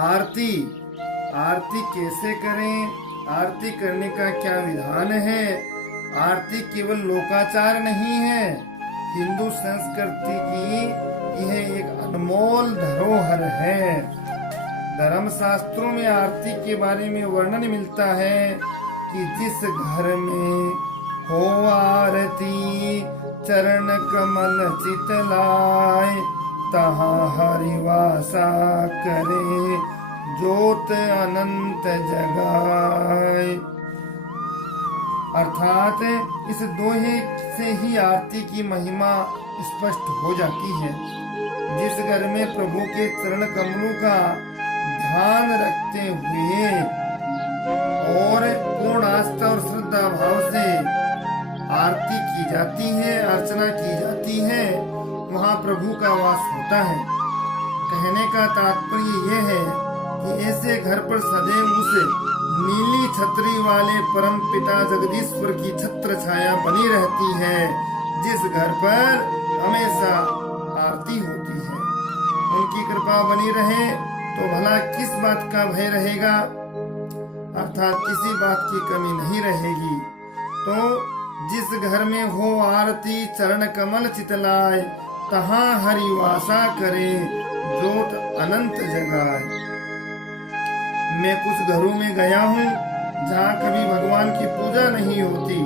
आरती आरती कैसे करें? आरती करने का क्या विधान है? आरती केवल लोकाचार नहीं है, हिंदू संस्कृति की यह एक अनमोल धरोहर है। धर्म शास्त्रों में आरती के बारे में वर्णन मिलता है कि जिस घर में हो आरती चरण कमल चितलाय, तहाँ हरिवासा करे ज्योत अनंत जगाए। अर्थात इस दोहे से ही आरती की महिमा स्पष्ट हो जाती है। जिस घर में प्रभु के चरण कमलों का ध्यान रखते हुए और पूर्ण आस्था और श्रद्धा भाव से आरती की जाती है, अर्चना की जाती है, वहाँ प्रभु का वास होता है। कहने का तात्पर्य यह है कि ऐसे घर पर सदैव उस नीली छतरी वाले परम पिता जगदीश्वर की छत्र छाया बनी रहती है, जिस घर पर हमेशा आरती होती है। उनकी कृपा बनी रहे तो भला किस बात का भय रहेगा, अर्थात किसी बात की कमी नहीं रहेगी। तो जिस घर में हो आरती चरण कमल चितलाय, तहाँ हरिवासा करे ज्योत अनंत जगाए। मैं कुछ घरों में गया हूँ जहाँ कभी भगवान की पूजा नहीं होती,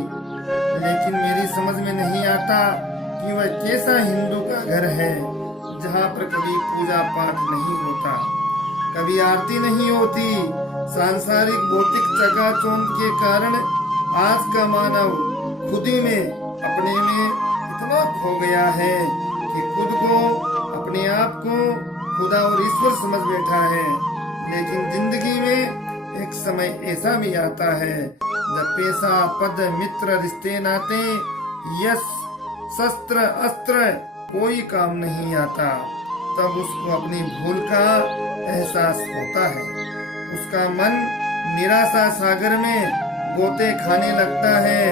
लेकिन मेरी समझ में नहीं आता कि वह कैसा हिंदू का घर है जहाँ पर कभी पूजा पाठ नहीं होता, कभी आरती नहीं होती। सांसारिक भौतिक चकाचौंध के कारण आज का मानव खुद ही में अपने में इतना खो गया है कि खुद को, अपने आप को खुदा और ईश्वर समझ बैठा है। लेकिन जिंदगी में एक समय ऐसा भी आता है जब पैसा, पद, मित्र, रिश्ते, नाते, यश, शस्त्र, अस्त्र कोई काम नहीं आता। तब उसको अपनी भूल का एहसास होता है। उसका मन निराशा सागर में गोते खाने लगता है।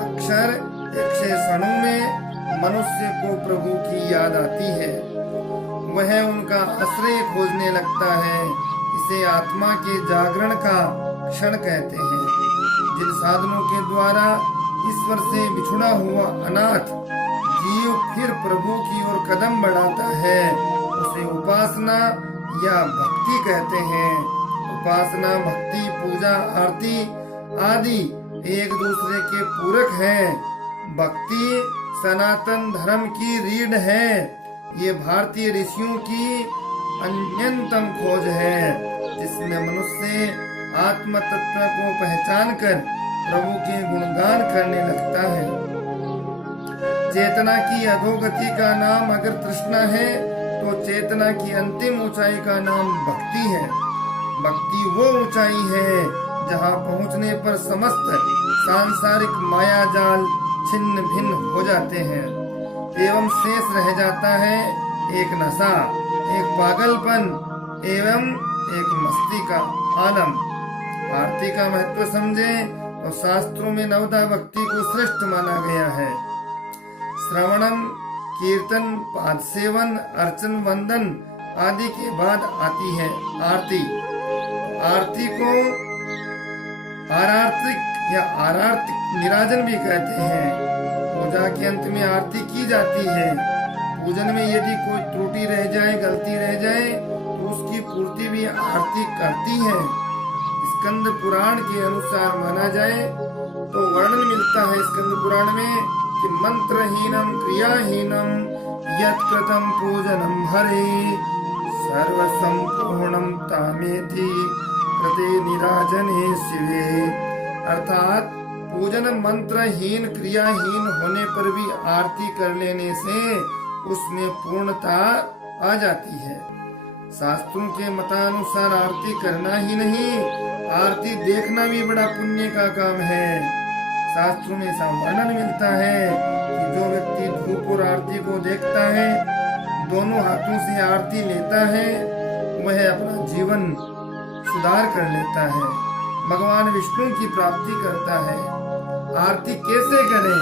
अक्सर एक क्षणों में मनुष्य को प्रभु की याद आती है, वह उनका आश्रय खोजने लगता है। इसे आत्मा के जागरण का क्षण कहते हैं। जिन साधनों के द्वारा ईश्वर से बिछुड़ा हुआ अनाथ जीव फिर प्रभु की ओर कदम बढ़ाता है, उसे उपासना या भक्ति कहते हैं। उपासना, भक्ति, पूजा, आरती आदि एक दूसरे के पूरक हैं। भक्ति सनातन धर्म की रीढ़ है। ये भारतीय ऋषियों की अन्यतम खोज है, जिसमें मनुष्य आत्म तत्व को पहचान कर प्रभु के गुणगान करने लगता है। चेतना की अधोगति का नाम अगर तृष्णा है, तो चेतना की अंतिम ऊंचाई का नाम भक्ति है। भक्ति वो ऊंचाई है जहाँ पहुँचने पर समस्त सांसारिक माया जाल छिन्न भिन्न हो जाते हैं एवं शेष रह जाता है एक नशा, एक पागलपन एवं एक मस्ती का आलम। आरती का महत्व समझे तो शास्त्रों में नवदा भक्ति को श्रेष्ठ माना गया है। श्रवणम, कीर्तन, पाद सेवन, अर्चन, वंदन आदि के बाद आती है आरती। आरती को आरार्तिक या आरार्तिक निराजन भी कहते हैं। पूजा के अंत में आरती की जाती है। पूजन में यदि कोई त्रुटि रह जाए, गलती रह जाए, तो उसकी पूर्ति भी आरती करती है। स्कंद पुराण के अनुसार माना जाए तो वर्णन मिलता है स्कंद पुराण में कि मंत्रहीनम क्रियाहीनम यत् कृतं पूजनम हरे सर्व संपूर्णम तामेति कृते निराजने शिवे। अर्थात पूजन मंत्रहीन, क्रियाहीन होने पर भी आरती कर लेने से उसमें पूर्णता आ जाती है। शास्त्रों के मतानुसार आरती करना ही नहीं, आरती देखना भी बड़ा पुण्य का काम है। शास्त्रों में ऐसा वर्णन मिलता है कि जो व्यक्ति धूप और आरती को देखता है, दोनों हाथों से आरती लेता है, वह अपना जीवन सुधार कर लेता है, भगवान विष्णु की प्राप्ति करता है। आरती कैसे करें?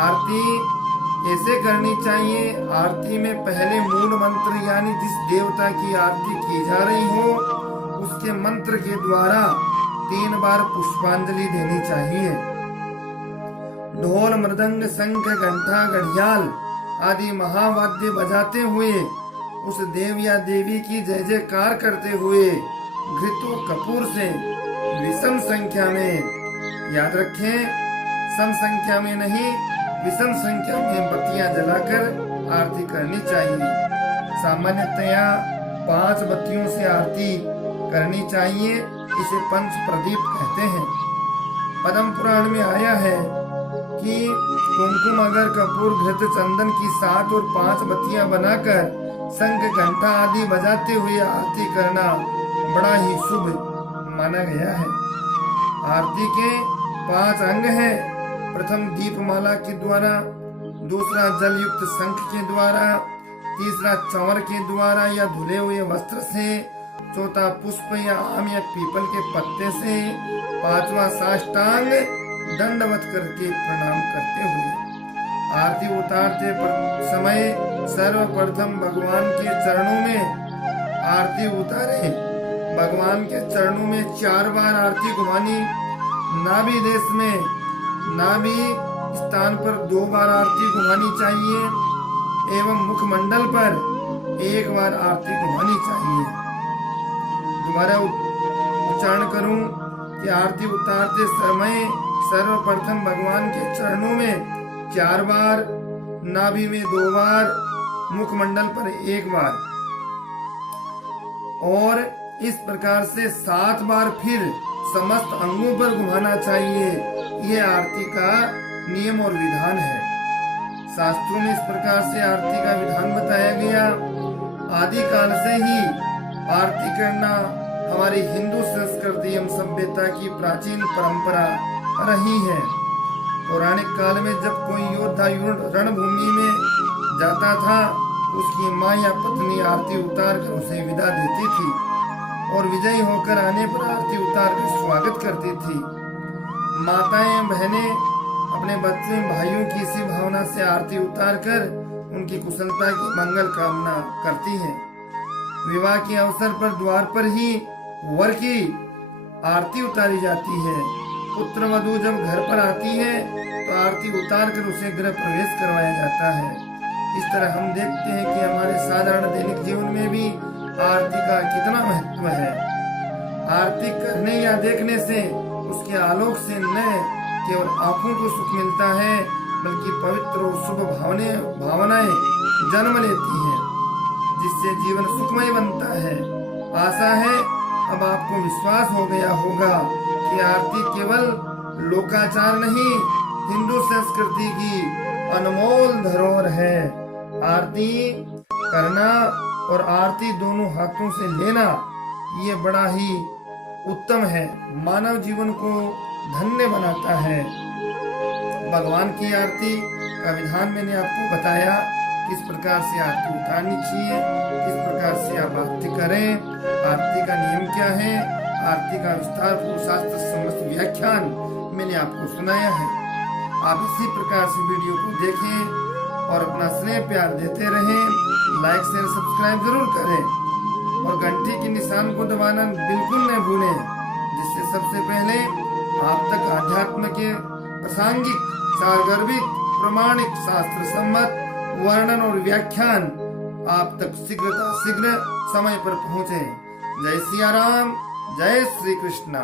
आरती ऐसे करनी चाहिए। आरती में पहले मूल मंत्र यानी जिस देवता की आरती की जा रही हो उसके मंत्र के द्वारा 3 बार पुष्पांजलि देनी चाहिए। ढोल, मृदंग, शंख, घंटा, घड़ियाल आदि महावाद्य बजाते हुए उस देव या देवी की जय जयकार करते हुए घृत और कपूर से विषम संख्या में, याद रखें सम संख्या में नहीं विषम संख्या में बत्तियां जलाकर आरती करनी चाहिए। सामान्यतया 5 बत्तियों से आरती करनी चाहिए। इसे पंच प्रदीप कहते हैं। पद्म पुराण में आया है कि कुमकुम, अगर, कपूर, घृत, चंदन की 7 और 5 बत्तियां बनाकर शंख, घंटा आदि बजाते हुए आरती करना बड़ा ही शुभ माना गया है। आरती के 5 अंग हैं। प्रथम दीपमाला के द्वारा, दूसरा जल युक्त शंख के द्वारा, तीसरा चंवर के द्वारा या धुले हुए वस्त्र से, चौथा पुष्प या आम या पीपल के पत्ते से, 5वां साष्टांग दंडवत करके प्रणाम करते हुए। आरती उतारते समय सर्वप्रथम भगवान के चरणों में आरती उतारे। भगवान के चरणों में 4 बार आरती घुमानी। नाभि देश में नाभि स्थान पर 2 बार आरती घुमानी चाहिए एवं मुखमंडल पर 1 बार आरती घुमानी चाहिए। दोबारा उच्चारण करूं कि आरती उतारते समय सर्वप्रथम भगवान के चरणों में 4 बार, नाभि में 2 बार, मुखमंडल पर 1 बार और इस प्रकार से 7 बार फिर समस्त अंगों पर घुमाना चाहिए। यह आरती का नियम और विधान है। शास्त्रों में इस प्रकार से आरती का विधान बताया गया। आदिकाल से ही आरती करना हमारी हिंदू संस्कृति एवं सभ्यता की प्राचीन परंपरा रही है। पौराणिक काल में जब कोई योद्धा रणभूमि में जाता था उसकी माँ या पत्नी आरती उतार कर उसे विदा देती थी और विजयी होकर आने पर आरती उतार कर स्वागत करती थी। माताएं बहनें अपने बच्चों भाइयों की इसी भावना से आरती उतार कर उनकी कुशलता की मंगल कामना करती हैं। विवाह के अवसर पर द्वार पर ही वर की आरती उतारी जाती है। पुत्र वधू जब घर पर आती है तो आरती उतार कर उसे गृह प्रवेश करवाया जाता है। इस तरह हम देखते हैं कि हमारे साधारण दैनिक जीवन में भी आरती का कितना महत्व है। आरती करने या देखने से उसके आलोक से न केवल आंखों को सुख मिलता है बल्कि पवित्र और शुभ भावनाएं जन्म लेती हैं जिससे जीवन सुखमय बनता है। आशा है अब आपको विश्वास हो गया होगा कि आरती केवल लोकाचार नहीं हिंदू संस्कृति की अनमोल धरोहर है। आरती करना और आरती दोनों हाथों से लेना ये बड़ा ही उत्तम है, मानव जीवन को धन्य बनाता है। भगवान की आरती का विधान मैंने आपको बताया, किस प्रकार से आरती उतारनी चाहिए, किस प्रकार से आप आरती करें, आरती का नियम क्या है, आरती का विस्तार पूर्व शास्त्र समस्त व्याख्यान मैंने आपको सुनाया है। आप इसी प्रकार से वीडियो को देखें और अपना स्नेह प्यार देते रहें। लाइक शेयर सब्सक्राइब जरूर करें और घंटी के निशान को दबाना बिल्कुल न भूलें, जिससे सबसे पहले आप तक आध्यात्म के प्रासंगिक, सारगर्भित, प्रमाणिक, शास्त्र सम्मत वर्णन और व्याख्यान आप तक शीघ्र समय पर पहुँचे। जय सिया राम, जय श्री कृष्णा।